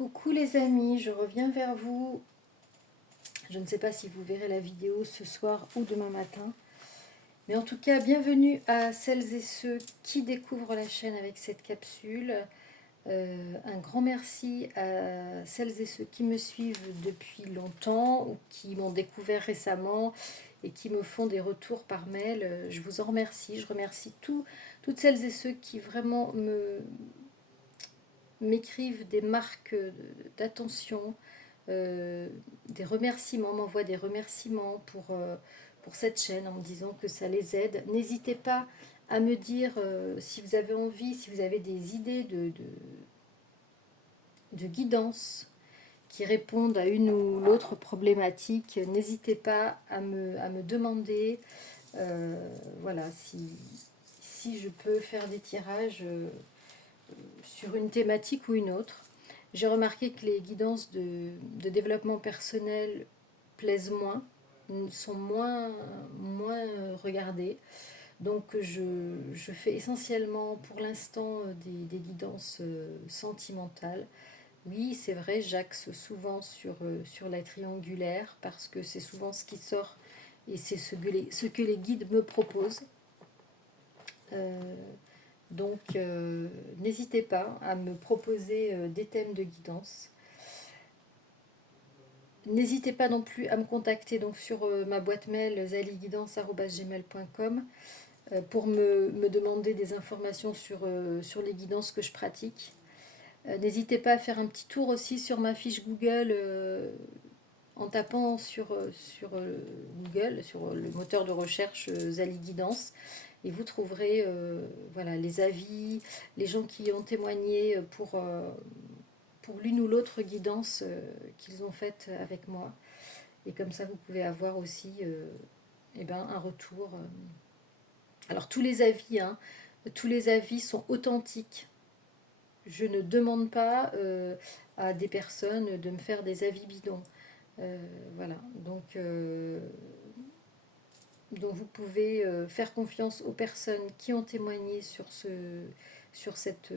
Coucou les amis, je reviens vers vous. Je ne sais pas si vous verrez la vidéo ce soir ou demain matin. Mais en tout cas, bienvenue à celles et ceux qui découvrent la chaîne avec cette capsule. Un grand merci à celles et ceux qui me suivent depuis longtemps ou qui m'ont découvert récemment et qui me font des retours par mail. Je vous en remercie. Je remercie toutes celles et ceux qui vraiment m'écrivent des marques d'attention, des remerciements, m'envoient des remerciements pour cette chaîne en me disant que ça les aide. N'hésitez pas à me dire si vous avez envie, si vous avez des idées de guidance qui répondent à une ou l'autre problématique. N'hésitez pas à me demander voilà, si je peux faire des tirages sur une thématique ou une autre. J'ai remarqué que les guidances de développement personnel plaisent moins, sont moins regardées. Donc je fais essentiellement pour l'instant des guidances sentimentales. Oui, c'est vrai, j'axe souvent sur la triangulaire parce que c'est souvent ce qui sort et c'est ce que les guides me proposent. Donc, n'hésitez pas à me proposer des thèmes de guidance. N'hésitez pas non plus à me contacter donc, sur ma boîte mail zaliguidance@gmail.com pour me demander des informations sur les guidances que je pratique. N'hésitez pas à faire un petit tour aussi sur ma fiche Google en tapant sur Google, sur le moteur de recherche Zali Guidance. Et vous trouverez voilà, les avis, les gens qui ont témoigné pour l'une ou l'autre guidance qu'ils ont faite avec moi. Et comme ça, vous pouvez avoir aussi un retour. Alors, tous les avis sont authentiques. Je ne demande pas à des personnes de me faire des avis bidons. Voilà, donc vous pouvez faire confiance aux personnes qui ont témoigné sur cette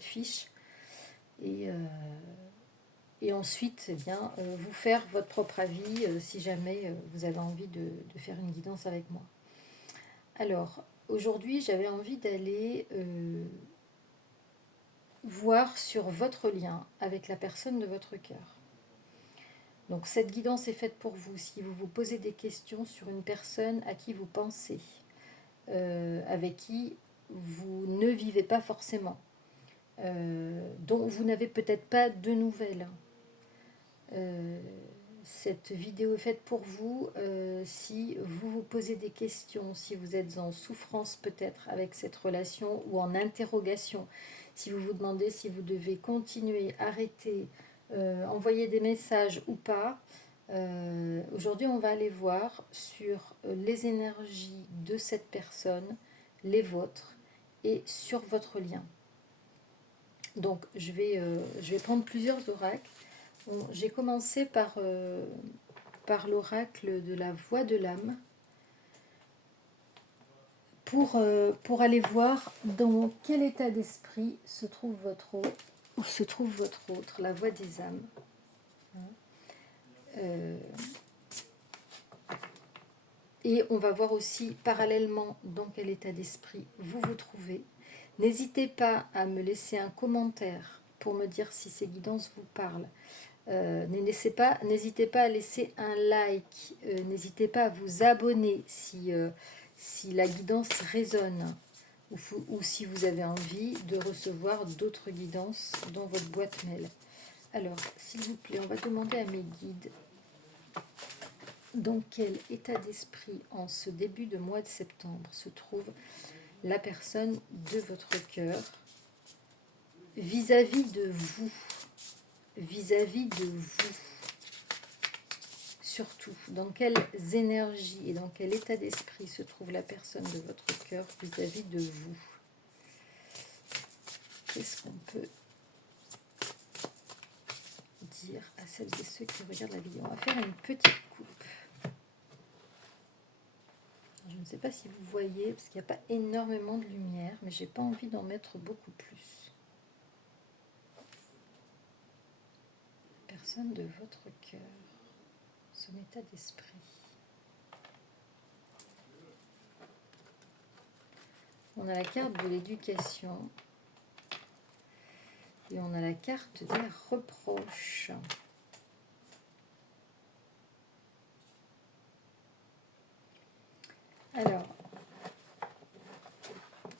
fiche et ensuite vous faire votre propre avis si jamais vous avez envie de faire une guidance avec moi. Alors aujourd'hui j'avais envie d'aller voir sur votre lien avec la personne de votre cœur. Donc cette guidance est faite pour vous si vous vous posez des questions sur une personne à qui vous pensez, avec qui vous ne vivez pas forcément, dont vous n'avez peut-être pas de nouvelles. Cette vidéo est faite pour vous si vous vous posez des questions, si vous êtes en souffrance peut-être avec cette relation ou en interrogation, si vous vous demandez si vous devez continuer, arrêter, envoyer des messages ou pas. Aujourd'hui, on va aller voir sur les énergies de cette personne, les vôtres, et sur votre lien. Donc, je vais prendre plusieurs oracles. Bon, j'ai commencé par l'oracle de la voix de l'âme pour aller voir dans quel état d'esprit se trouve votre autre, la voix des âmes. Et on va voir aussi parallèlement dans quel état d'esprit vous vous trouvez. N'hésitez pas à me laisser un commentaire pour me dire si ces guidances vous parlent. N'hésitez pas à laisser un like. N'hésitez pas à vous abonner si la guidance résonne ou si vous avez envie de recevoir d'autres guidances dans votre boîte mail. Alors, s'il vous plaît, on va demander à mes guides dans quel état d'esprit, en ce début de mois de septembre, se trouve la personne de votre cœur vis-à-vis de vous. Vis-à-vis de vous. Surtout, dans quelles énergies et dans quel état d'esprit se trouve la personne de votre cœur vis-à-vis de vous. Qu'est-ce qu'on peut dire à celles et ceux qui regardent la vidéo? On va faire une petite coupe. Je ne sais pas si vous voyez, parce qu'il n'y a pas énormément de lumière, mais j'ai pas envie d'en mettre beaucoup plus. personne de votre cœur, son état d'esprit. On a la carte de l'éducation et on a la carte des reproches. Alors,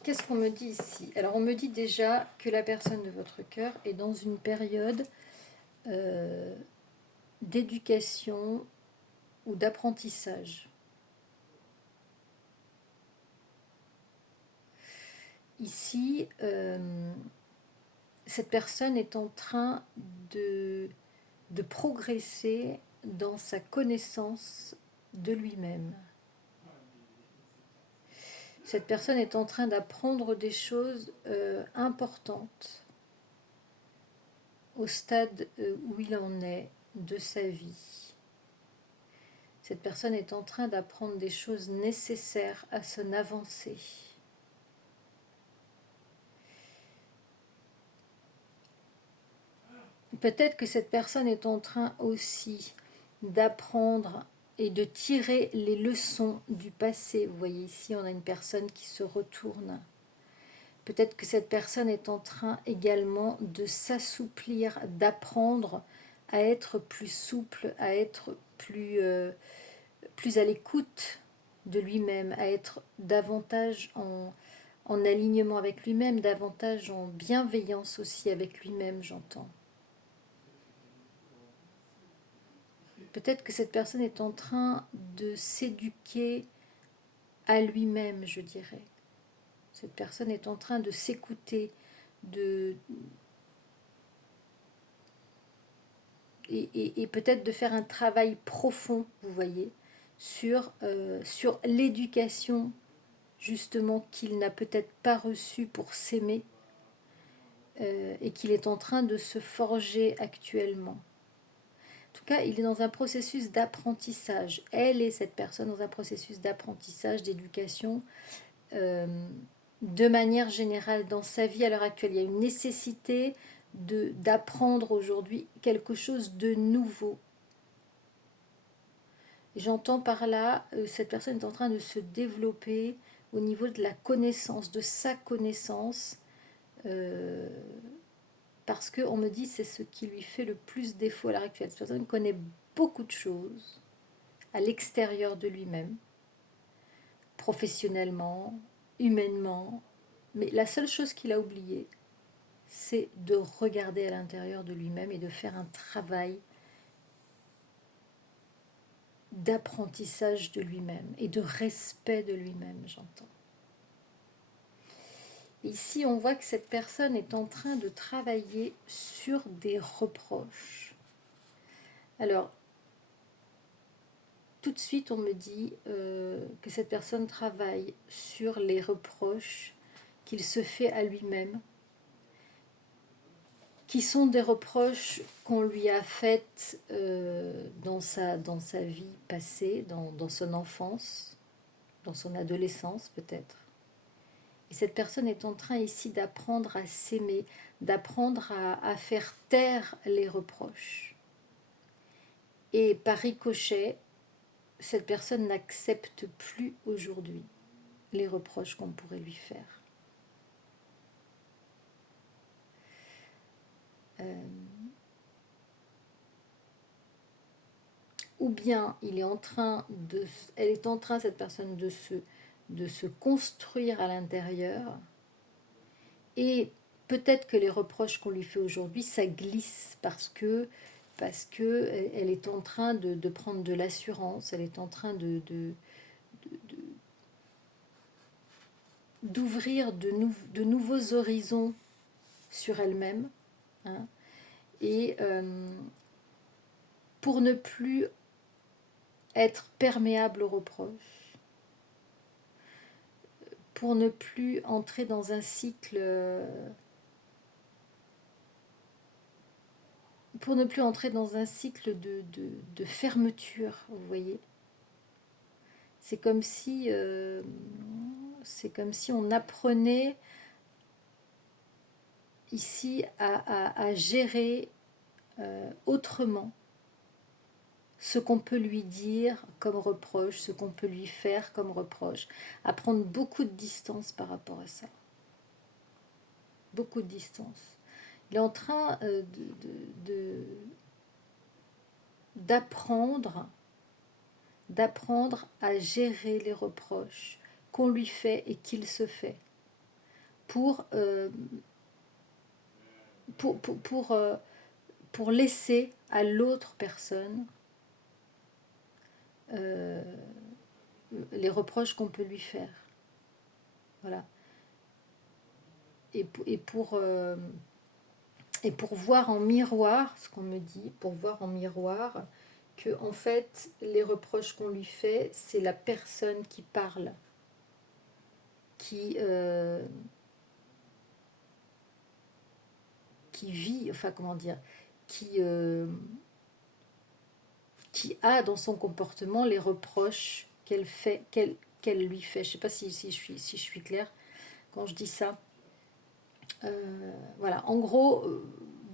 qu'est-ce qu'on me dit ici? Alors, on me dit déjà que la personne de votre cœur est dans une période d'éducation ou d'apprentissage. Ici, cette personne est en train de progresser dans sa connaissance de lui-même. Cette personne est en train d'apprendre des choses importantes au stade où il en est de sa vie. Cette personne est en train d'apprendre des choses nécessaires à son avancée. Peut-être que cette personne est en train aussi d'apprendre et de tirer les leçons du passé. Vous voyez ici, on a une personne qui se retourne. Peut-être que cette personne est en train également de s'assouplir, d'apprendre à être plus souple, à être plus à l'écoute de lui-même, à être davantage en alignement avec lui-même, davantage en bienveillance aussi avec lui-même, j'entends. Peut-être que cette personne est en train de s'éduquer à lui-même, je dirais. Cette personne est en train de s'écouter, et peut-être de faire un travail profond, vous voyez, sur l'éducation, justement, qu'il n'a peut-être pas reçue pour s'aimer, et qu'il est en train de se forger actuellement. En tout cas, il est dans un processus d'apprentissage. Elle est cette personne dans un processus d'apprentissage, d'éducation, de manière générale dans sa vie à l'heure actuelle. Il y a une nécessité d'apprendre aujourd'hui quelque chose de nouveau. Et j'entends par là, cette personne est en train de se développer au niveau de la connaissance, de sa connaissance, parce qu'on me dit c'est ce qui lui fait le plus défaut à l'heure actuelle. Cette personne connaît beaucoup de choses à l'extérieur de lui-même, professionnellement, humainement, mais la seule chose qu'il a oubliée, c'est de regarder à l'intérieur de lui-même et de faire un travail d'apprentissage de lui-même et de respect de lui-même, j'entends. Ici, on voit que cette personne est en train de travailler sur des reproches. Alors, tout de suite, on me dit que cette personne travaille sur les reproches qu'il se fait à lui-même, qui sont des reproches qu'on lui a faits dans sa vie passée, dans son enfance, dans son adolescence peut-être. Et cette personne est en train ici d'apprendre à s'aimer, d'apprendre à faire taire les reproches. Et par ricochet, cette personne n'accepte plus aujourd'hui les reproches qu'on pourrait lui faire. Ou bien elle est en train, cette personne, de se construire à l'intérieur, et peut-être que les reproches qu'on lui fait aujourd'hui, ça glisse parce que elle est en train de prendre de l'assurance, elle est en train d'ouvrir de nouveaux horizons sur elle-même, hein, et pour ne plus être perméable aux reproches, pour ne plus entrer dans un cycle, de fermeture, vous voyez. C'est comme si on apprenait ici à gérer autrement ce qu'on peut lui dire comme reproche, ce qu'on peut lui faire comme reproche, à prendre beaucoup de distance par rapport à ça. Beaucoup de distance. Il est en train d'apprendre à gérer les reproches qu'on lui fait et qu'il se fait pour laisser à l'autre personne les reproches qu'on peut lui faire. Voilà. Et pour voir en miroir, ce qu'on me dit, pour voir en miroir que en fait, les reproches qu'on lui fait, c'est la personne qui parle, qui vit, enfin comment dire, qui a dans son comportement les reproches qu'elle lui fait. Je ne sais pas si je suis claire quand je dis ça. Voilà, en gros,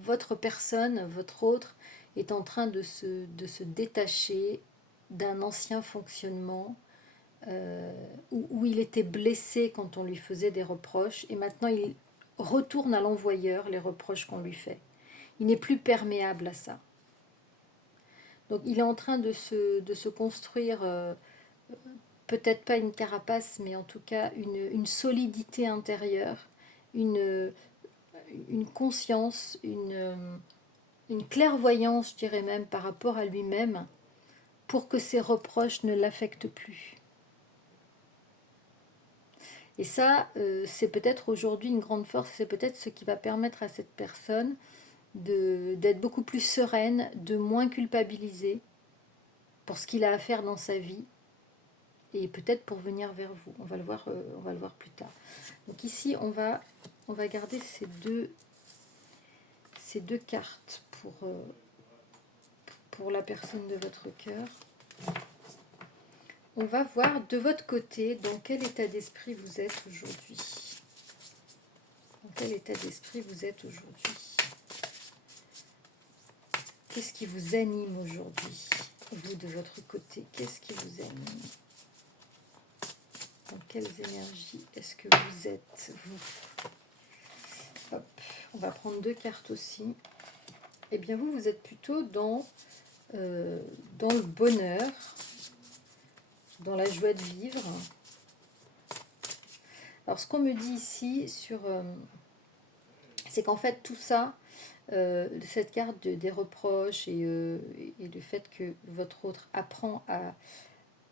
votre personne, votre autre, est en train de se détacher d'un ancien fonctionnement où il était blessé quand on lui faisait des reproches, et maintenant il retourne à l'envoyeur les reproches qu'on lui fait. Il n'est plus perméable à ça. Donc il est en train de se construire, peut-être pas une carapace, mais en tout cas une solidité intérieure, une conscience, une clairvoyance, je dirais même, par rapport à lui-même, pour que ses reproches ne l'affectent plus. Et ça, c'est peut-être aujourd'hui une grande force, c'est peut-être ce qui va permettre à cette personne d'être beaucoup plus sereine, de moins culpabiliser pour ce qu'il a à faire dans sa vie, et peut-être pour venir vers vous. On va le voir plus tard. Donc ici, on va garder ces deux cartes pour la personne de votre cœur. On va voir de votre côté dans quel état d'esprit vous êtes aujourd'hui. Dans quel état d'esprit vous êtes aujourd'hui. Qu'est-ce qui vous anime aujourd'hui, vous de votre côté? Qu'est-ce qui vous anime? Dans quelles énergies est-ce que vous êtes, vous? Hop, on va prendre deux cartes aussi. Eh bien, vous êtes plutôt dans le bonheur, dans la joie de vivre. Alors, ce qu'on me dit ici, c'est qu'en fait, tout ça, cette carte des reproches et le fait que votre autre apprend à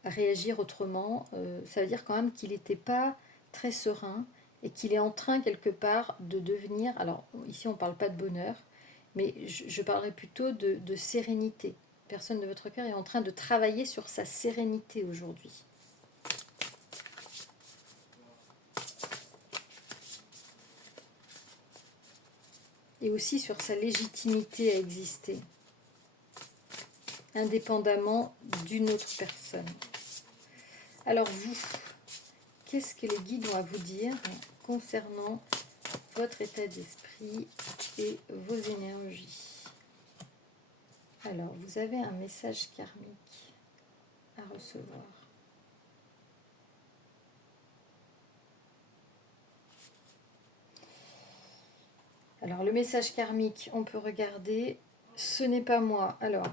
réagir autrement, ça veut dire quand même qu'il n'était pas très serein et qu'il est en train quelque part de devenir, alors ici on ne parle pas de bonheur, mais je parlerai plutôt de sérénité. Personne de votre cœur est en train de travailler sur sa sérénité aujourd'hui. Et aussi sur sa légitimité à exister, indépendamment d'une autre personne. Alors vous, qu'est-ce que les guides ont à vous dire concernant votre état d'esprit et vos énergies? Alors, vous avez un message karmique à recevoir. Alors, le message karmique, on peut regarder. Ce n'est pas moi. Alors,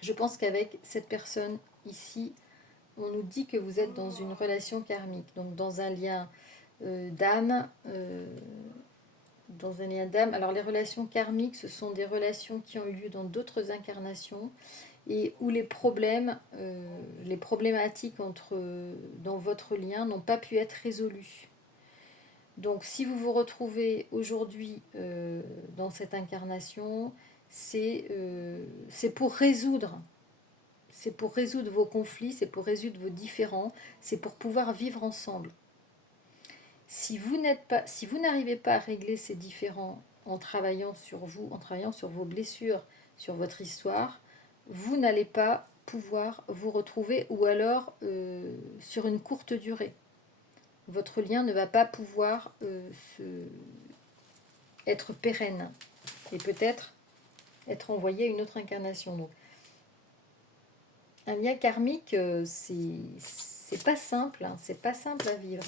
je pense qu'avec cette personne ici, on nous dit que vous êtes dans une relation karmique, donc dans un lien d'âme. Dans un lien d'âme. Alors, les relations karmiques, ce sont des relations qui ont eu lieu dans d'autres incarnations et où les problématiques dans votre lien n'ont pas pu être résolues. Donc, si vous vous retrouvez aujourd'hui dans cette incarnation, c'est pour résoudre. C'est pour résoudre vos conflits, c'est pour résoudre vos différends, c'est pour pouvoir vivre ensemble. Si vous n'arrivez pas à régler ces différends en travaillant sur vous, en travaillant sur vos blessures, sur votre histoire, vous n'allez pas pouvoir vous retrouver, ou alors sur une courte durée. Votre lien ne va pas pouvoir être pérenne. Et peut-être être envoyé à une autre incarnation. Donc, un lien karmique, c'est pas simple, hein, c'est pas simple à vivre.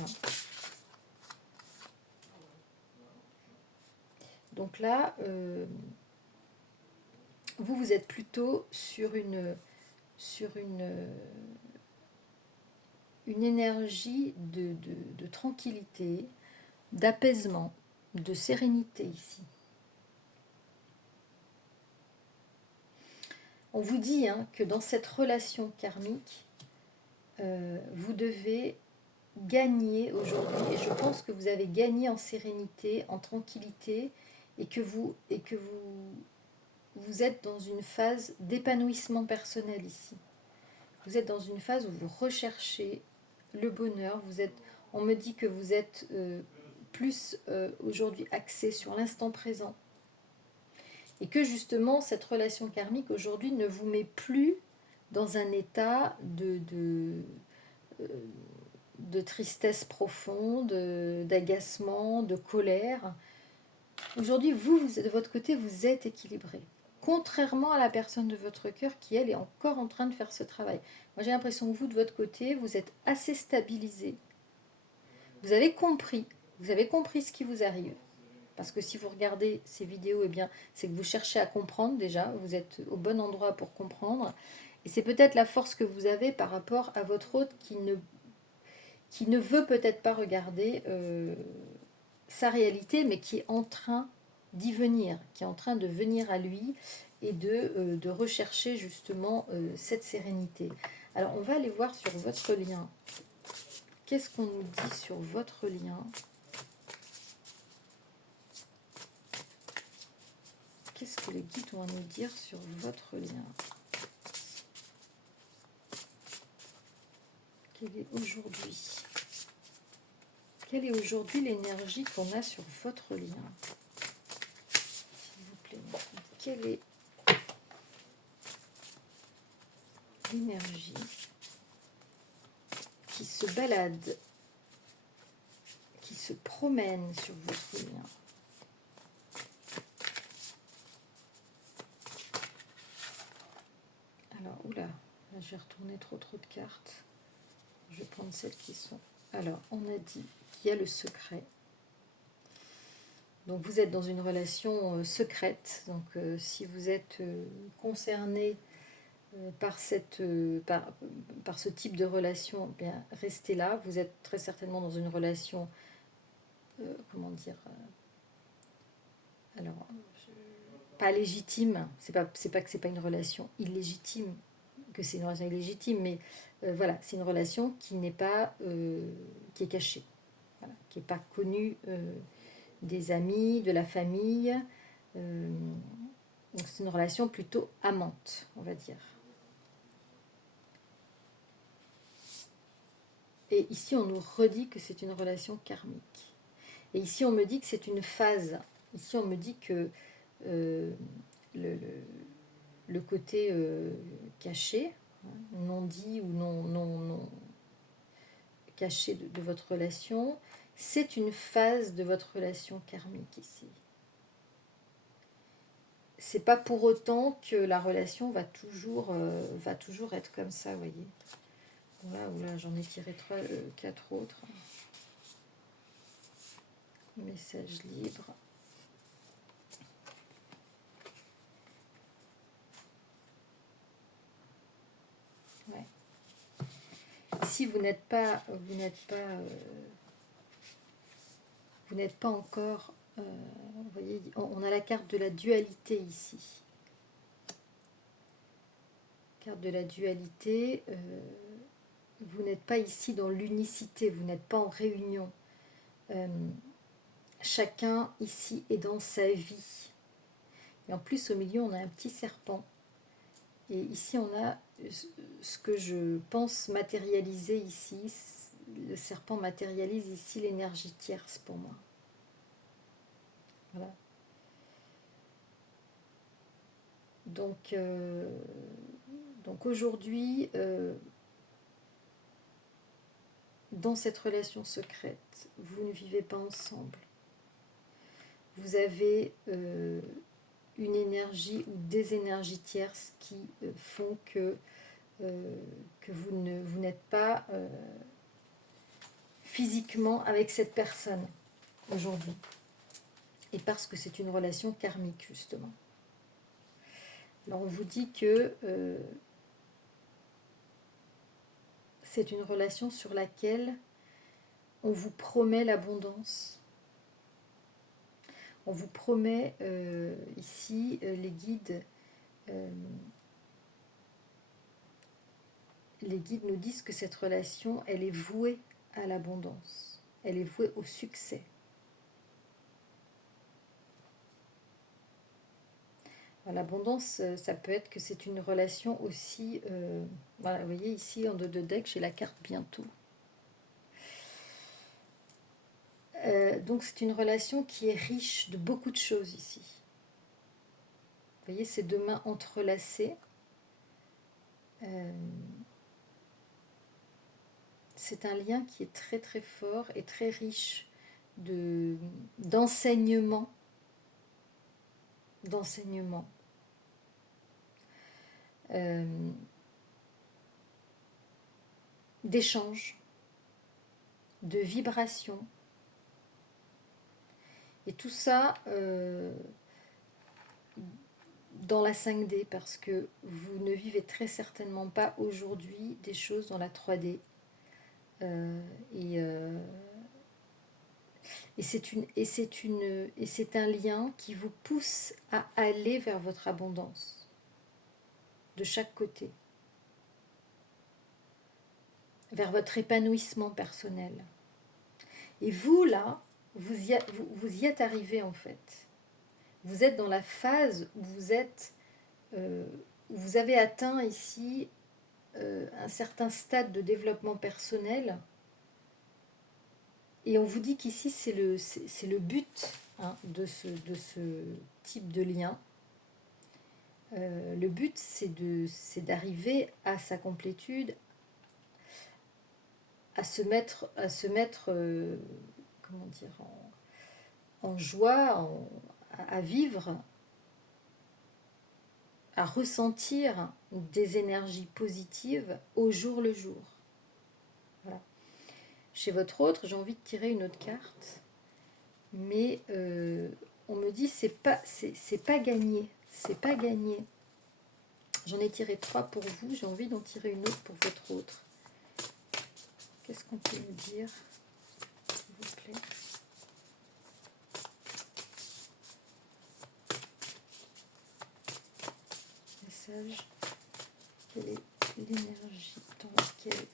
Donc là, vous êtes plutôt sur une énergie de tranquillité, d'apaisement, de sérénité ici. On vous dit hein, que dans cette relation karmique, vous devez gagner aujourd'hui, et je pense que vous avez gagné en sérénité, en tranquillité, et que vous êtes dans une phase d'épanouissement personnel ici. Vous êtes dans une phase où vous recherchez le bonheur. On me dit que vous êtes plus aujourd'hui axé sur l'instant présent, et que justement cette relation karmique aujourd'hui ne vous met plus dans un état de tristesse profonde, d'agacement, de colère. Aujourd'hui, vous, de votre côté, vous êtes équilibré. Contrairement à la personne de votre cœur qui, elle, est encore en train de faire ce travail. Moi, j'ai l'impression que vous, de votre côté, vous êtes assez stabilisé. Vous avez compris ce qui vous arrive. Parce que si vous regardez ces vidéos, eh bien, c'est que vous cherchez à comprendre déjà, vous êtes au bon endroit pour comprendre. Et c'est peut-être la force que vous avez par rapport à votre hôte qui ne veut peut-être pas regarder sa réalité, mais qui est en train d'y venir, qui est en train de venir à lui et de rechercher justement cette sérénité. Alors, on va aller voir sur votre lien. Qu'est-ce qu'on nous dit sur votre lien ? Qu'est-ce que les guides vont nous dire sur votre lien? Quelle est aujourd'hui l'énergie qu'on a sur votre lien? S'il vous plaît. Quelle est l'énergie qui se balade, qui se promène sur votre lien? Alors, oula, là j'ai retourné trop de cartes. Je vais prendre celles qui sont... Alors, on a dit qu'il y a le secret. Donc, vous êtes dans une relation secrète. Donc, si vous êtes concerné par ce type de relation, eh bien, restez là. Vous êtes très certainement dans une relation, comment dire... alors, pas légitime. C'est pas que c'est pas une relation illégitime, que c'est une relation illégitime, mais voilà, c'est une relation qui n'est pas qui est cachée, voilà, qui n'est pas connue des amis, de la famille. Donc c'est une relation plutôt amante, on va dire. Et ici, on nous redit que c'est une relation karmique. Et ici, on me dit que c'est une phase. Ici, on me dit que le côté caché, non dit ou non caché de votre relation, c'est une phase de votre relation karmique ici. C'est pas pour autant que la relation va toujours être comme ça, vous voyez. Là, j'en ai tiré 4 autres. Message libre. Ouais. Ici, vous n'êtes pas encore. Vous voyez, on a la carte de la dualité ici. Carte de la dualité. Vous n'êtes pas ici dans l'unicité, vous n'êtes pas en réunion. Chacun ici est dans sa vie. Et en plus, au milieu, on a un petit serpent. Et ici, on a ce que je pense matérialiser ici. Le serpent matérialise ici l'énergie tierce pour moi. Voilà. Donc aujourd'hui, dans cette relation secrète, vous ne vivez pas ensemble. Vous avez une énergie ou des énergies tierces qui font que vous n'êtes pas physiquement avec cette personne aujourd'hui. Et parce que c'est une relation karmique, justement. Alors on vous dit que c'est une relation sur laquelle on vous promet l'abondance. On vous promet ici, les guides nous disent que cette relation, elle est vouée à l'abondance. Elle est vouée au succès. L'abondance, ça peut être que c'est une relation aussi... voilà, vous voyez ici, en dos de deck, j'ai la carte bientôt. Donc c'est une relation qui est riche de beaucoup de choses ici. Vous voyez, ces deux mains entrelacées. C'est un lien qui est très très fort et très riche d'enseignement. D'échange, de vibration. Et tout ça dans la 5D, parce que vous ne vivez très certainement pas aujourd'hui des choses dans la 3D. Et c'est un lien qui vous pousse à aller vers votre abondance, de chaque côté, vers votre épanouissement personnel. Et vous, là, vous y êtes arrivé en fait. Vous êtes dans la phase où où vous avez atteint ici un certain stade de développement personnel. Et on vous dit qu'ici, c'est le but de ce type de lien. Le but, c'est d'arriver à sa complétude, à se mettre comment dire, en joie, à vivre, à ressentir des énergies positives au jour le jour. Voilà. Chez votre autre, j'ai envie de tirer une autre carte, mais on me dit c'est pas gagné, c'est pas gagné. J'en ai tiré 3 pour vous, j'ai envie d'en tirer une autre pour votre autre. Qu'est-ce qu'on peut me dire, s'il vous plaît? Message. Quelle est l'énergie dans laquelle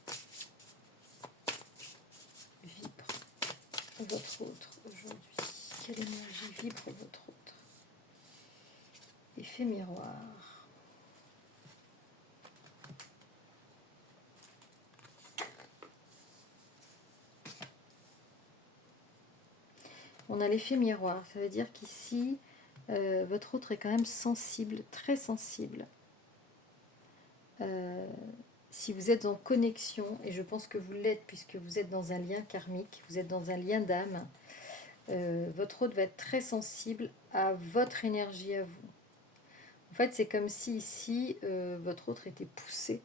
vibre votre autre aujourd'hui? Quelle énergie vibre votre autre? Effet miroir. On a l'effet miroir, ça veut dire qu'ici, votre autre est quand même sensible, très sensible. Si vous êtes en connexion, et je pense que vous l'êtes puisque vous êtes dans un lien karmique, vous êtes dans un lien d'âme, votre autre va être très sensible à votre énergie à vous. En fait, c'est comme si ici, votre autre était poussé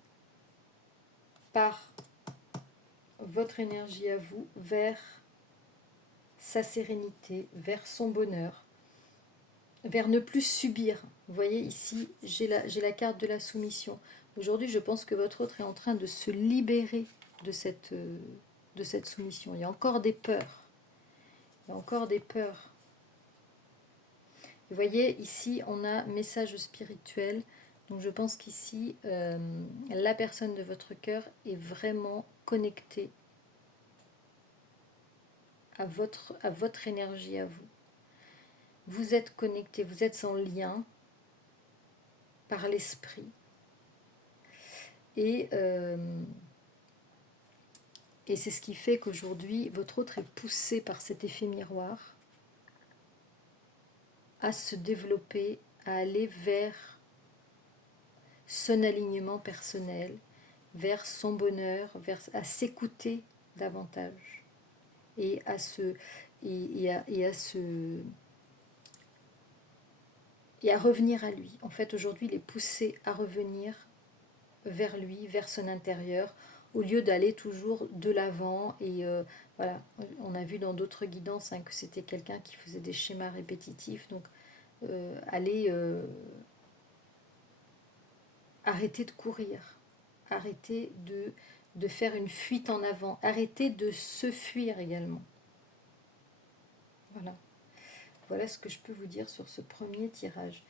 par votre énergie à vous vers sa sérénité, vers son bonheur, vers ne plus subir. Vous voyez ici, j'ai la carte de la soumission. Aujourd'hui, je pense que votre autre est en train de se libérer de cette soumission. Il y a encore des peurs. Il y a encore des peurs. Vous voyez, ici, on a message spirituel. Donc, je pense qu'ici, la personne de votre cœur est vraiment connectée à votre énergie à vous. Vous êtes connecté, vous êtes en lien par l'esprit. Et c'est ce qui fait qu'aujourd'hui, votre autre est poussé par cet effet miroir à se développer, à aller vers son alignement personnel, vers son bonheur, à s'écouter davantage et à se et à revenir à lui. En fait, aujourd'hui, il est poussé à revenir vers lui, vers son intérieur, au lieu d'aller toujours de l'avant. Et voilà, on a vu dans d'autres guidances que c'était quelqu'un qui faisait des schémas répétitifs. Donc, aller arrêter de courir, arrêter de faire une fuite en avant, arrêter de se fuir également. Voilà. Voilà ce que je peux vous dire sur ce premier tirage.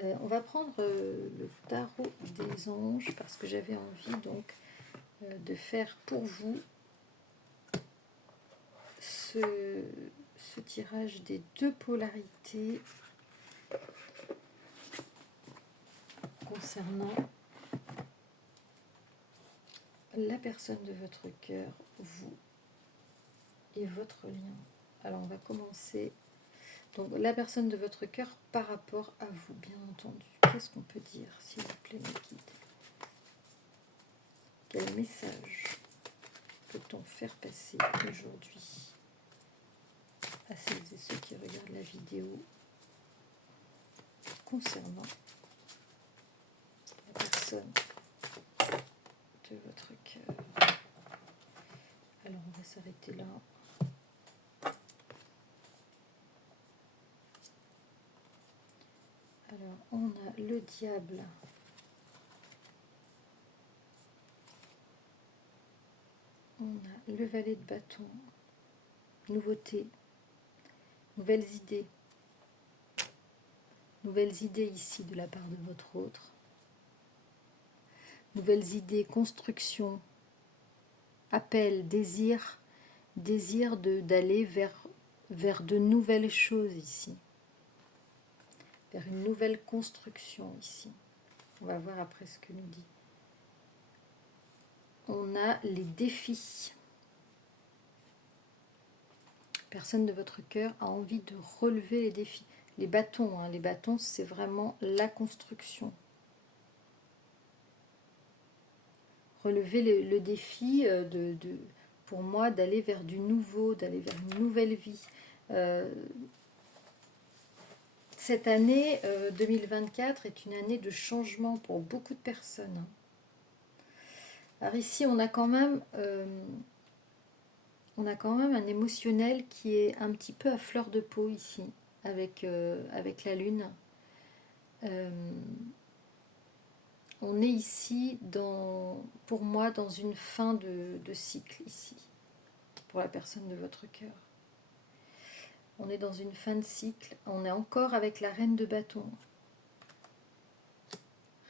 On va prendre le tarot des anges parce que j'avais envie donc de faire pour vous ce tirage des deux polarités concernant la personne de votre cœur, vous et votre lien. Alors on va commencer. Donc la personne de votre cœur par rapport à vous, bien entendu. Qu'est-ce qu'on peut dire, s'il vous plaît, mes guides? Quel message peut-on faire passer aujourd'hui à celles et ceux qui regardent la vidéo concernant la personne de votre cœur? Alors on va s'arrêter là. Alors on a le diable. On a le valet de bâton. Nouveauté. Nouvelles idées. Nouvelles idées ici de la part de votre autre. Nouvelles idées, construction, appel, désir d'aller vers de nouvelles choses ici, vers une nouvelle construction ici. On va voir après ce que nous dit. On a les défis. Personne de votre cœur a envie de relever les défis. Les bâtons, les bâtons, c'est vraiment la construction. Relever le défi pour moi d'aller vers du nouveau, d'aller vers une nouvelle vie. Cette année 2024 est une année de changement pour beaucoup de personnes. Alors ici, on a quand même un émotionnel qui est un petit peu à fleur de peau ici, avec la lune. On est ici, pour moi, dans une fin de cycle ici, pour la personne de votre cœur. On est dans une fin de cycle. On est encore avec la reine de bâton.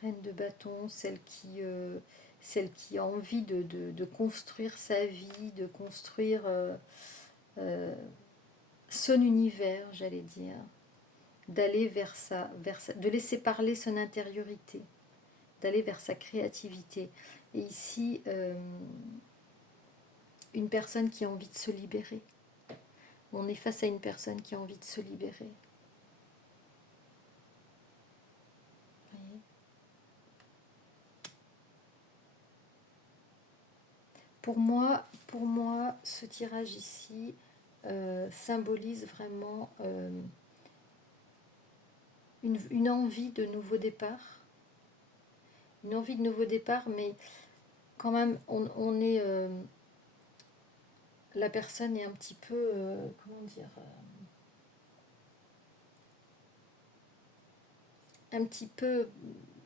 Reine de bâton, celle qui a envie de construire sa vie, de construire son univers, j'allais dire. D'aller vers de laisser parler son intériorité, d'aller vers sa créativité. Et ici, une personne qui a envie de se libérer. On est face à une personne qui a envie de se libérer. Voyez ? Pour moi, ce tirage ici symbolise vraiment une envie de nouveau départ. Une envie de nouveau départ, mais quand même, on est... la personne est un petit peu... comment dire un petit peu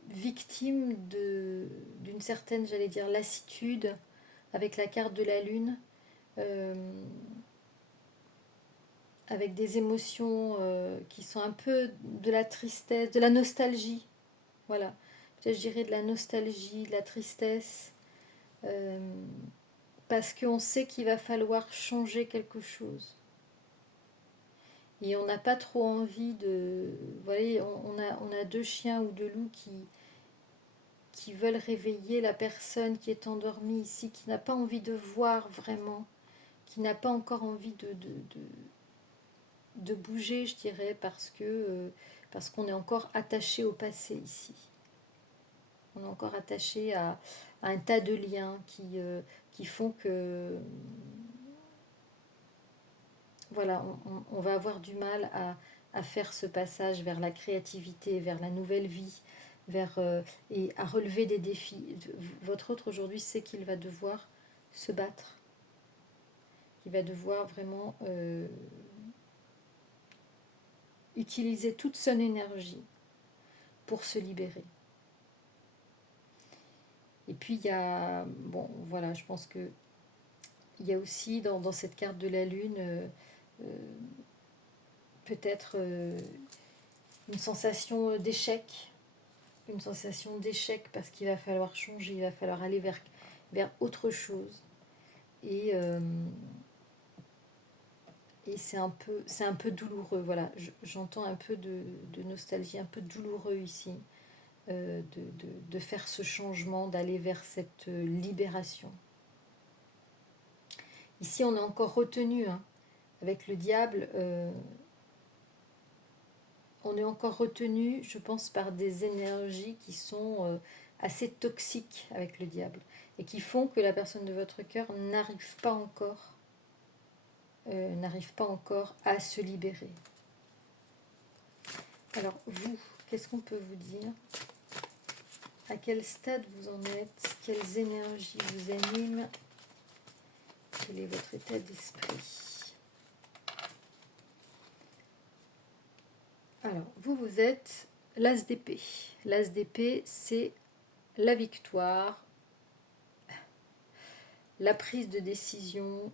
victime d'une certaine, j'allais dire, lassitude avec la carte de la lune, avec des émotions qui sont un peu de la tristesse, de la nostalgie. Voilà, peut-être je dirais de la nostalgie, de la tristesse, parce qu'on sait qu'il va falloir changer quelque chose. Et on n'a pas trop envie de... Vous voyez, on a deux chiens ou deux loups qui veulent réveiller la personne qui est endormie ici, qui n'a pas envie de voir vraiment, qui n'a pas encore envie de bouger, je dirais, parce qu'on est encore attaché au passé ici. On est encore attaché à un tas de liens qui font que... Voilà, on va avoir du mal à faire ce passage vers la créativité, vers la nouvelle vie, et à relever des défis. Votre autre aujourd'hui sait qu'il va devoir se battre. Il va devoir vraiment utiliser toute son énergie pour se libérer. Et puis il y a, bon voilà, je pense que il y a aussi dans cette carte de la Lune peut-être une sensation d'échec, parce qu'il va falloir changer, il va falloir aller vers autre chose. Et c'est un peu douloureux, voilà, j'entends un peu de nostalgie, un peu douloureux ici, de faire ce changement, d'aller vers cette libération. Ici on est encore retenu, hein, avec le diable, on est encore retenu, je pense, par des énergies qui sont assez toxiques avec le diable, et qui font que la personne de votre cœur n'arrive pas encore à se libérer. Alors vous, qu'est-ce qu'on peut vous dire? À quel stade vous en êtes? Quelles énergies vous animent? Quel est votre état d'esprit? Alors, vous êtes l'as d'épée. L'as d'épée, c'est la victoire, la prise de décision.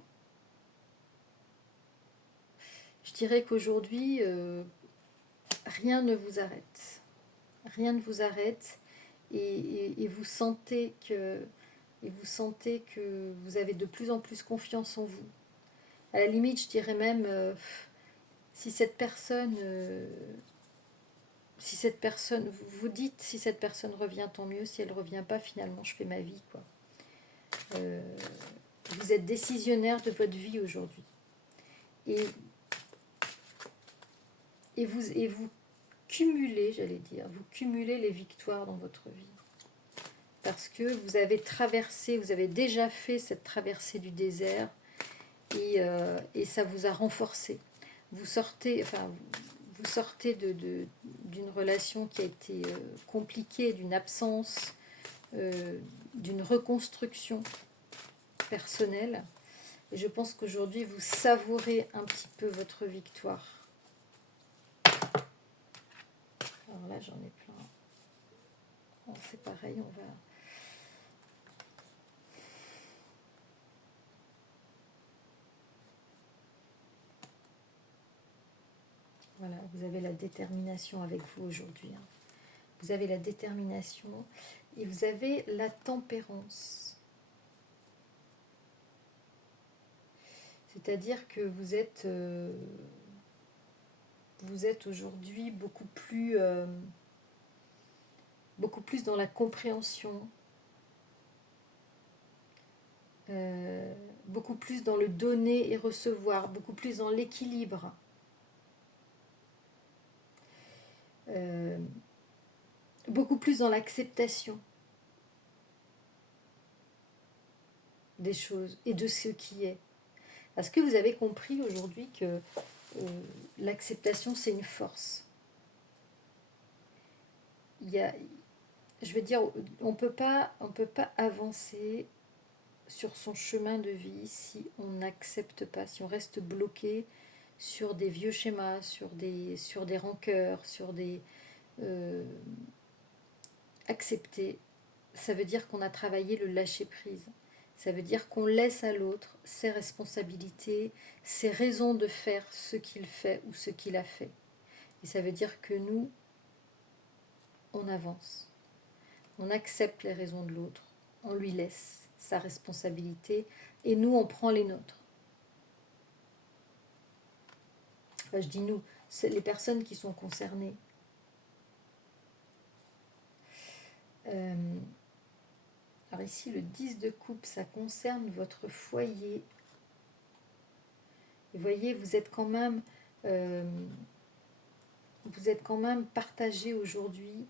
Je dirais qu'aujourd'hui, rien ne vous arrête. Rien ne vous arrête, et vous sentez que vous avez de plus en plus confiance en vous. À la limite, je dirais même, si cette personne, vous vous dites, si cette personne revient, tant mieux. Si elle ne revient pas, finalement, je fais ma vie, quoi. Vous êtes décisionnaire de votre vie aujourd'hui. Et vous cumulez, vous cumulez les victoires dans votre vie. Parce que vous avez déjà fait cette traversée du désert, et ça vous a renforcé. Vous sortez d'une relation qui a été compliquée, d'une absence, d'une reconstruction personnelle. Et je pense qu'aujourd'hui, vous savourez un petit peu votre victoire. Alors là, j'en ai plein. Bon, c'est pareil, on va... Voilà, vous avez la détermination avec vous aujourd'hui. Hein. Vous avez la détermination et vous avez la tempérance. C'est-à-dire que vous êtes aujourd'hui beaucoup plus dans la compréhension, beaucoup plus dans le donner et recevoir, beaucoup plus dans l'équilibre. Beaucoup plus dans l'acceptation des choses et de ce qui est. Parce que vous avez compris aujourd'hui que l'acceptation, c'est une force. Je veux dire, on peut pas avancer sur son chemin de vie si on n'accepte pas, si on reste bloqué sur des vieux schémas, sur des rancœurs, sur des... accepter, ça veut dire qu'on a travaillé le lâcher-prise. Ça veut dire qu'on laisse à l'autre ses responsabilités, ses raisons de faire ce qu'il fait ou ce qu'il a fait. Et ça veut dire que nous, on avance. On accepte les raisons de l'autre, on lui laisse sa responsabilité, et nous, on prend les nôtres. Enfin, je dis nous, c'est les personnes qui sont concernées. Alors ici, le 10 de coupe, ça concerne votre foyer. Vous voyez, vous êtes quand même partagé aujourd'hui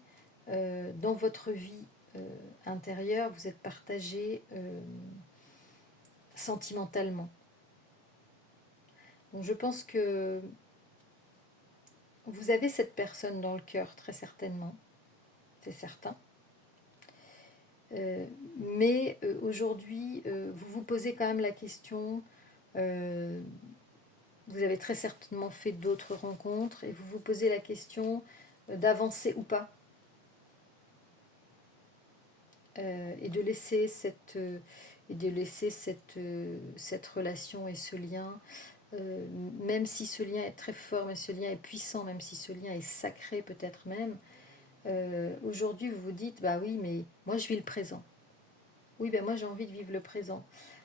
dans votre vie intérieure. Vous êtes partagé sentimentalement. Donc je pense que vous avez cette personne dans le cœur, très certainement, c'est certain. Mais aujourd'hui, vous vous posez quand même la question, vous avez très certainement fait d'autres rencontres, et vous vous posez la question d'avancer ou pas, et de laisser cette relation et ce lien, même si ce lien est très fort, même si ce lien est puissant, même si ce lien est sacré peut-être même, aujourd'hui vous vous dites, bah oui, mais moi je vis le présent. Oui, ben moi j'ai envie de vivre le présent.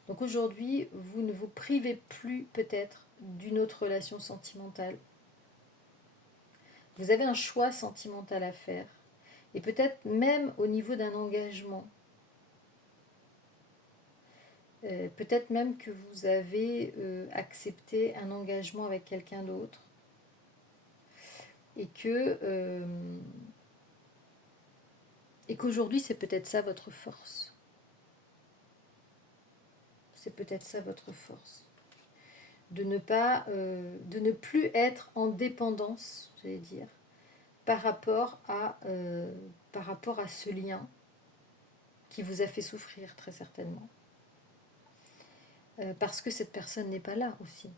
Donc aujourd'hui, vous ne vous privez plus peut-être d'une autre relation sentimentale. Vous avez un choix sentimental à faire. Et peut-être même au niveau d'un engagement. Peut-être même que vous avez accepté un engagement avec quelqu'un d'autre. Et qu'aujourd'hui, c'est peut-être ça votre force. C'est peut-être ça votre force. De ne plus être en dépendance, j'allais dire, par rapport à ce lien qui vous a fait souffrir très certainement. Parce que cette personne n'est pas là aussi.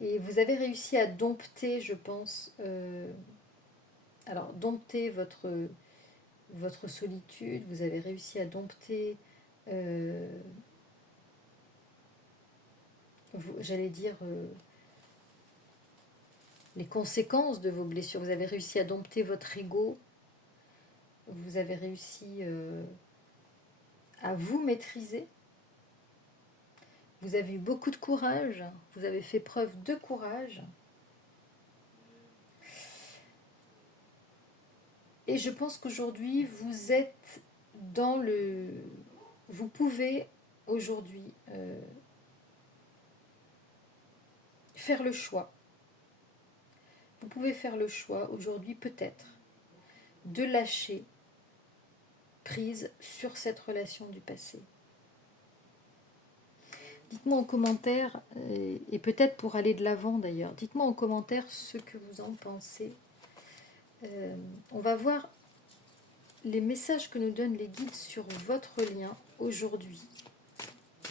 Et vous avez réussi à dompter, je pense, dompter votre solitude, vous avez réussi à dompter, j'allais dire, les conséquences de vos blessures. Vous avez réussi à dompter votre ego, vous avez réussi à vous maîtriser. Vous avez eu beaucoup de courage, vous avez fait preuve de courage. Et je pense qu'aujourd'hui, vous êtes dans le... Vous pouvez aujourd'hui faire le choix. Vous pouvez faire le choix aujourd'hui peut-être de lâcher prise sur cette relation du passé. Dites-moi en commentaire, et peut-être pour aller de l'avant d'ailleurs, dites-moi en commentaire ce que vous en pensez. On va voir les messages que nous donnent les guides sur votre lien aujourd'hui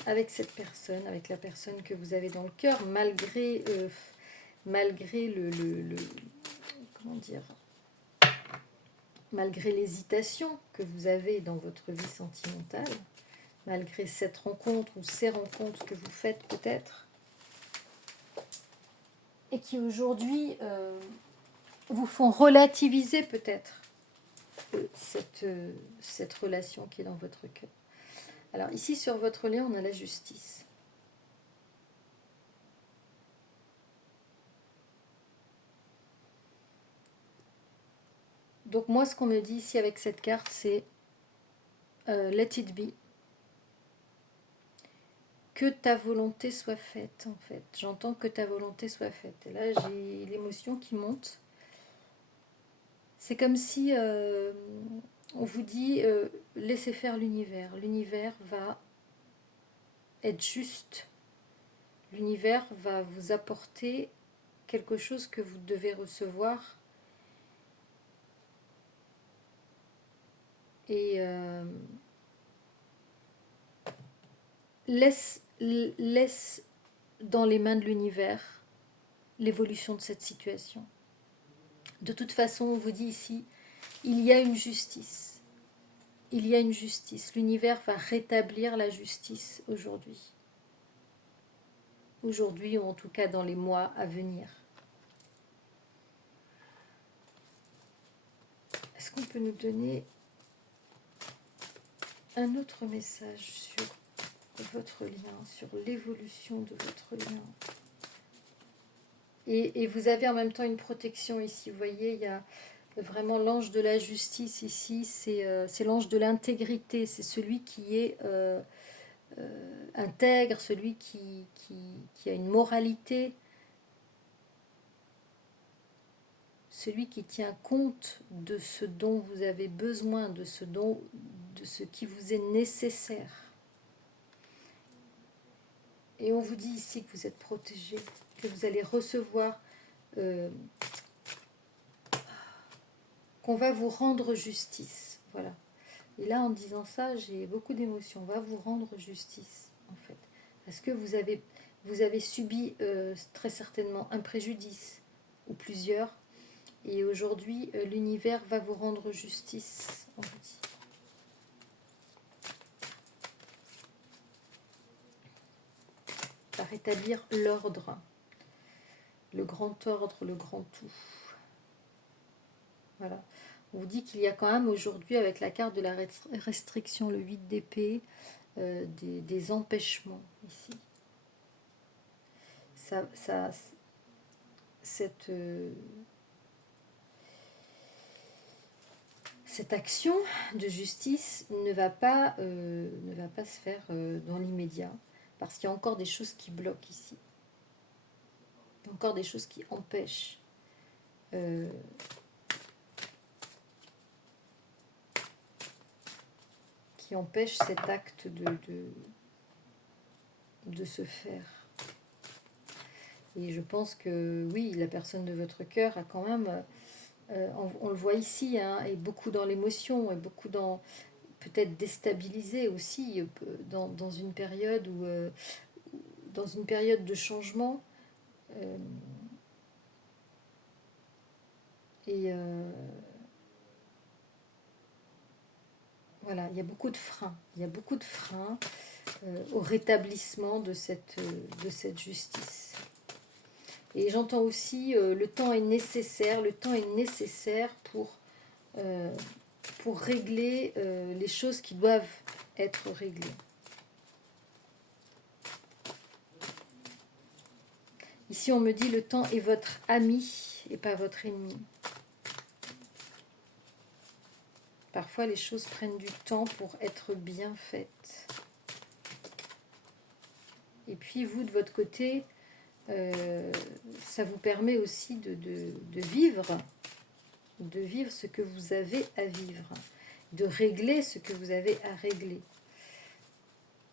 avec cette personne, avec la personne que vous avez dans le cœur, malgré comment dire, malgré l'hésitation que vous avez dans votre vie sentimentale, malgré cette rencontre ou ces rencontres que vous faites peut-être, et qui aujourd'hui vous font relativiser peut-être cette relation qui est dans votre cœur. Alors ici sur votre lien, on a la justice. Donc moi, ce qu'on me dit ici avec cette carte, c'est let it be. Que ta volonté soit faite, en fait. J'entends que ta volonté soit faite. Et là, j'ai l'émotion qui monte. C'est comme si on vous dit laissez faire l'univers. L'univers va être juste. L'univers va vous apporter quelque chose que vous devez recevoir. Et laisse dans les mains de l'univers l'évolution de cette situation. De toute façon, on vous dit ici, il y a une justice. Il y a une justice. L'univers va rétablir la justice aujourd'hui. Aujourd'hui, ou en tout cas dans les mois à venir. Est-ce qu'on peut nous donner un autre message sur votre lien, sur l'évolution de votre lien? Et vous avez en même temps une protection ici. Vous voyez, il y a vraiment l'ange de la justice ici. C'est l'ange de l'intégrité. C'est celui qui est intègre, celui qui a une moralité, celui qui tient compte de ce dont vous avez besoin, de ce qui vous est nécessaire. Et on vous dit ici que vous êtes protégé, que vous allez recevoir qu'on va vous rendre justice. Voilà. Et là, en disant ça, j'ai beaucoup d'émotions. On va vous rendre justice, en fait. Parce que vous avez subi très certainement un préjudice, ou plusieurs. Et aujourd'hui, l'univers va vous rendre justice, on vous dit. Va rétablir l'ordre. Le grand ordre, le grand tout. Voilà. On vous dit qu'il y a quand même aujourd'hui, avec la carte de la restriction, le 8 d'épée, des empêchements ici. Cette action de justice ne va pas se faire dans l'immédiat, parce qu'il y a encore des choses qui bloquent ici. Il y a encore des choses qui empêchent. Qui empêchent cet acte de se faire. Et je pense que oui, la personne de votre cœur a quand même, on le voit ici, hein, est beaucoup dans l'émotion, et beaucoup dans, peut-être déstabilisé aussi, dans une période où, dans une période de changement. Voilà, il y a beaucoup de freins. Il y a beaucoup de freins au rétablissement de cette justice. Et j'entends aussi le temps est nécessaire. Le temps est nécessaire pour régler les choses qui doivent être réglées. Ici, on me dit le temps est votre ami et pas votre ennemi. Parfois, les choses prennent du temps pour être bien faites. Et puis, vous, de votre côté, ça vous permet aussi de vivre ce que vous avez à vivre, de régler ce que vous avez à régler.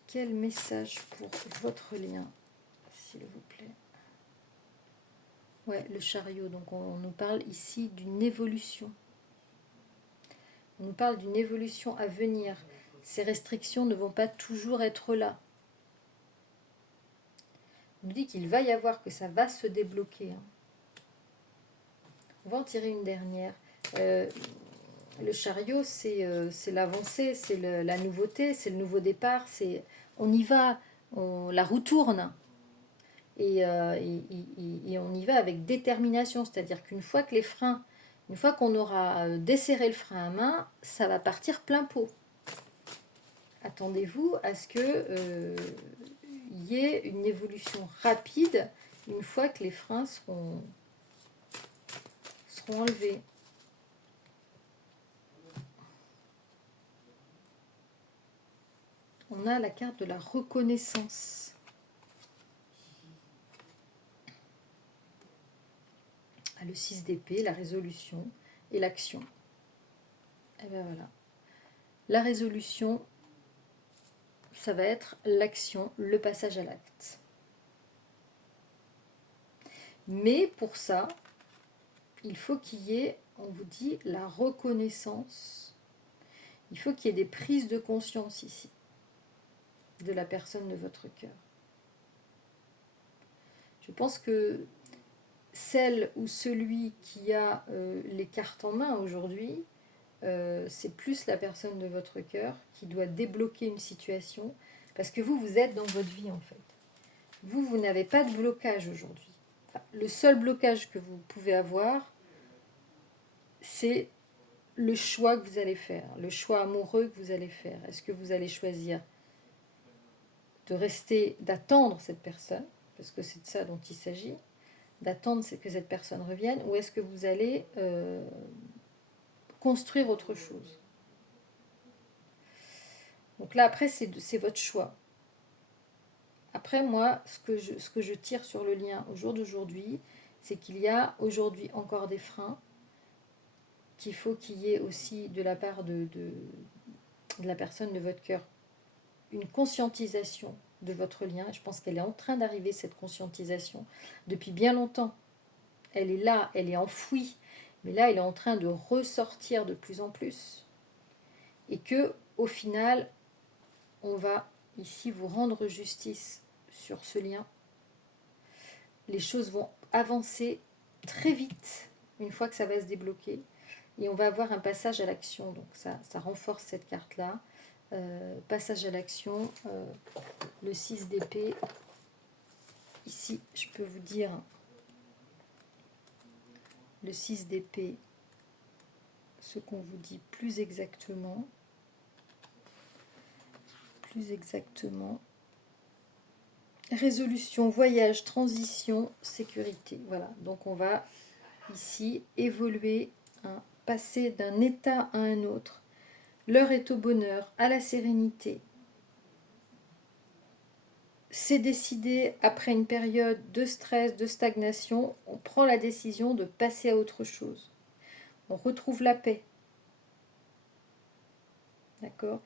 Quel message pour votre lien, s'il vous plaît? Ouais, le chariot. Donc, on nous parle ici d'une évolution. On nous parle d'une évolution à venir. Ces restrictions ne vont pas toujours être là. On nous dit qu'il va y avoir, que ça va se débloquer. On va en tirer une dernière. Le chariot, c'est l'avancée, c'est la nouveauté, c'est le nouveau départ. On y va, la roue tourne. Et on y va avec détermination. C'est-à-dire qu'une fois que une fois qu'on aura desserré le frein à main, ça va partir plein pot. Attendez-vous à ce que y ait une évolution rapide une fois que les freins seront enlevés. On a la carte de la reconnaissance. Le 6 d'épée, la résolution et l'action. Et bien voilà. La résolution, ça va être l'action, le passage à l'acte. Mais pour ça, il faut qu'il y ait, on vous dit, la reconnaissance. Il faut qu'il y ait des prises de conscience ici, de la personne de votre cœur. Je pense que celle ou celui qui a les cartes en main aujourd'hui, c'est plus la personne de votre cœur qui doit débloquer une situation, parce que vous êtes dans votre vie en fait. Vous n'avez pas de blocage aujourd'hui. Enfin, le seul blocage que vous pouvez avoir, c'est le choix que vous allez faire, le choix amoureux que vous allez faire. Est-ce que vous allez choisir de rester, d'attendre cette personne, parce que c'est de ça dont il s'agit, d'attendre que cette personne revienne, ou est-ce que vous allez construire autre chose? Donc là, après, c'est votre choix. Après, moi, ce que je tire sur le lien au jour d'aujourd'hui, c'est qu'il y a aujourd'hui encore des freins, qu'il faut qu'il y ait aussi de la part de la personne de votre cœur une conscientisation de votre lien. Je pense qu'elle est en train d'arriver, cette conscientisation. Depuis bien longtemps, elle est là, elle est enfouie, mais là, elle est en train de ressortir de plus en plus. Et que, au final, on va ici vous rendre justice sur ce lien. Les choses vont avancer très vite une fois que ça va se débloquer. Et on va avoir un passage à l'action. Donc ça renforce cette carte-là. Passage à l'action. Le 6 d'épée. Ici, je peux vous dire le 6 d'épée, ce qu'on vous dit plus exactement. Plus exactement. Résolution, voyage, transition, sécurité. Voilà, donc on va ici évoluer, hein, passer d'un état à un autre. L'heure est au bonheur, à la sérénité. C'est décidé après une période de stress, de stagnation. On prend la décision de passer à autre chose. On retrouve la paix. D'accord ?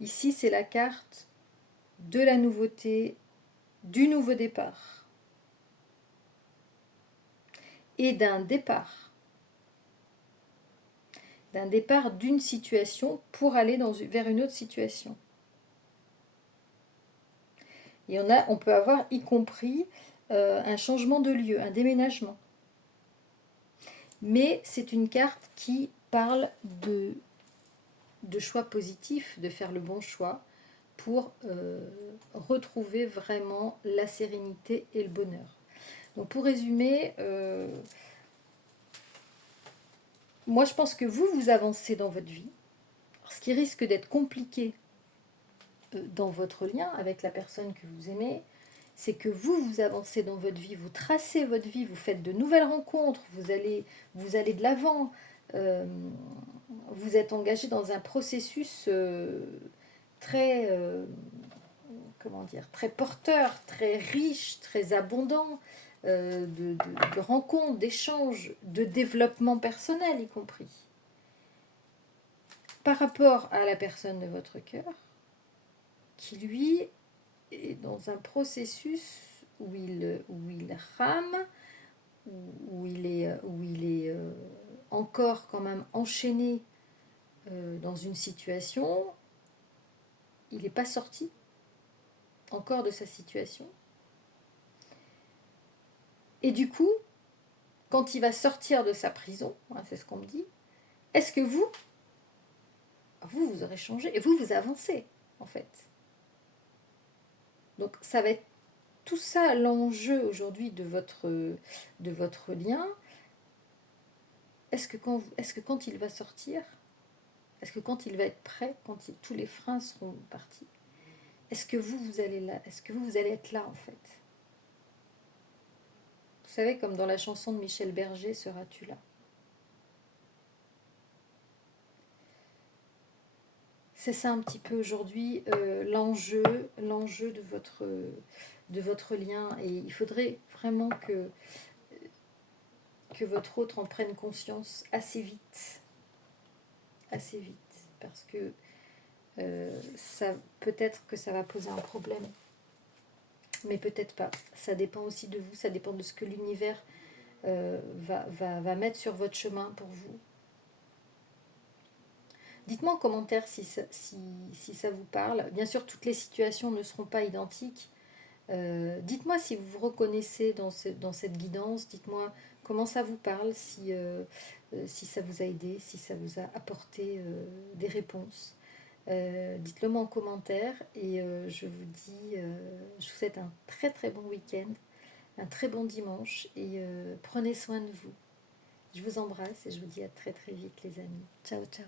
Ici, c'est la carte de la nouveauté, du nouveau départ. Et d'un départ. D'un départ d'une situation pour aller vers une autre situation. Et on peut avoir y compris un changement de lieu, un déménagement. Mais c'est une carte qui parle de choix positifs, de faire le bon choix pour retrouver vraiment la sérénité et le bonheur. Donc pour résumer, moi je pense que vous avancez dans votre vie. Alors, ce qui risque d'être compliqué dans votre lien avec la personne que vous aimez, c'est que vous avancez dans votre vie, vous tracez votre vie, vous faites de nouvelles rencontres, vous allez de l'avant, vous êtes engagé dans un processus très, très porteur, très riche, très abondant, de rencontres, d'échanges, de développement personnel y compris. Par rapport à la personne de votre cœur, qui lui est dans un processus où il rame, où il est encore quand même enchaîné dans une situation, il n'est pas sorti encore de sa situation. Et du coup, quand il va sortir de sa prison, hein, c'est ce qu'on me dit, est-ce que vous aurez changé et vous avancez en fait. Donc ça va être tout ça l'enjeu aujourd'hui de votre lien. Est-ce que quand il va sortir, est-ce que quand il va être prêt, quand tous les freins seront partis, est-ce que vous allez là, est-ce que vous allez être là en fait? Vous savez, comme dans la chanson de Michel Berger, seras-tu là? C'est ça un petit peu aujourd'hui l'enjeu de votre lien. Et il faudrait vraiment que votre autre en prenne conscience assez vite. Assez vite. Parce que ça peut-être que ça va poser un problème. Mais peut-être pas. Ça dépend aussi de vous. Ça dépend de ce que l'univers va mettre sur votre chemin pour vous. Dites-moi en commentaire si ça vous parle. Bien sûr, toutes les situations ne seront pas identiques. Dites-moi si vous vous reconnaissez dans cette guidance. Dites-moi comment ça vous parle, si ça vous a aidé, si ça vous a apporté des réponses. Dites-le moi en commentaire et je vous souhaite un très très bon week-end, un très bon dimanche et prenez soin de vous. Je vous embrasse et je vous dis à très très vite les amis. Ciao ciao.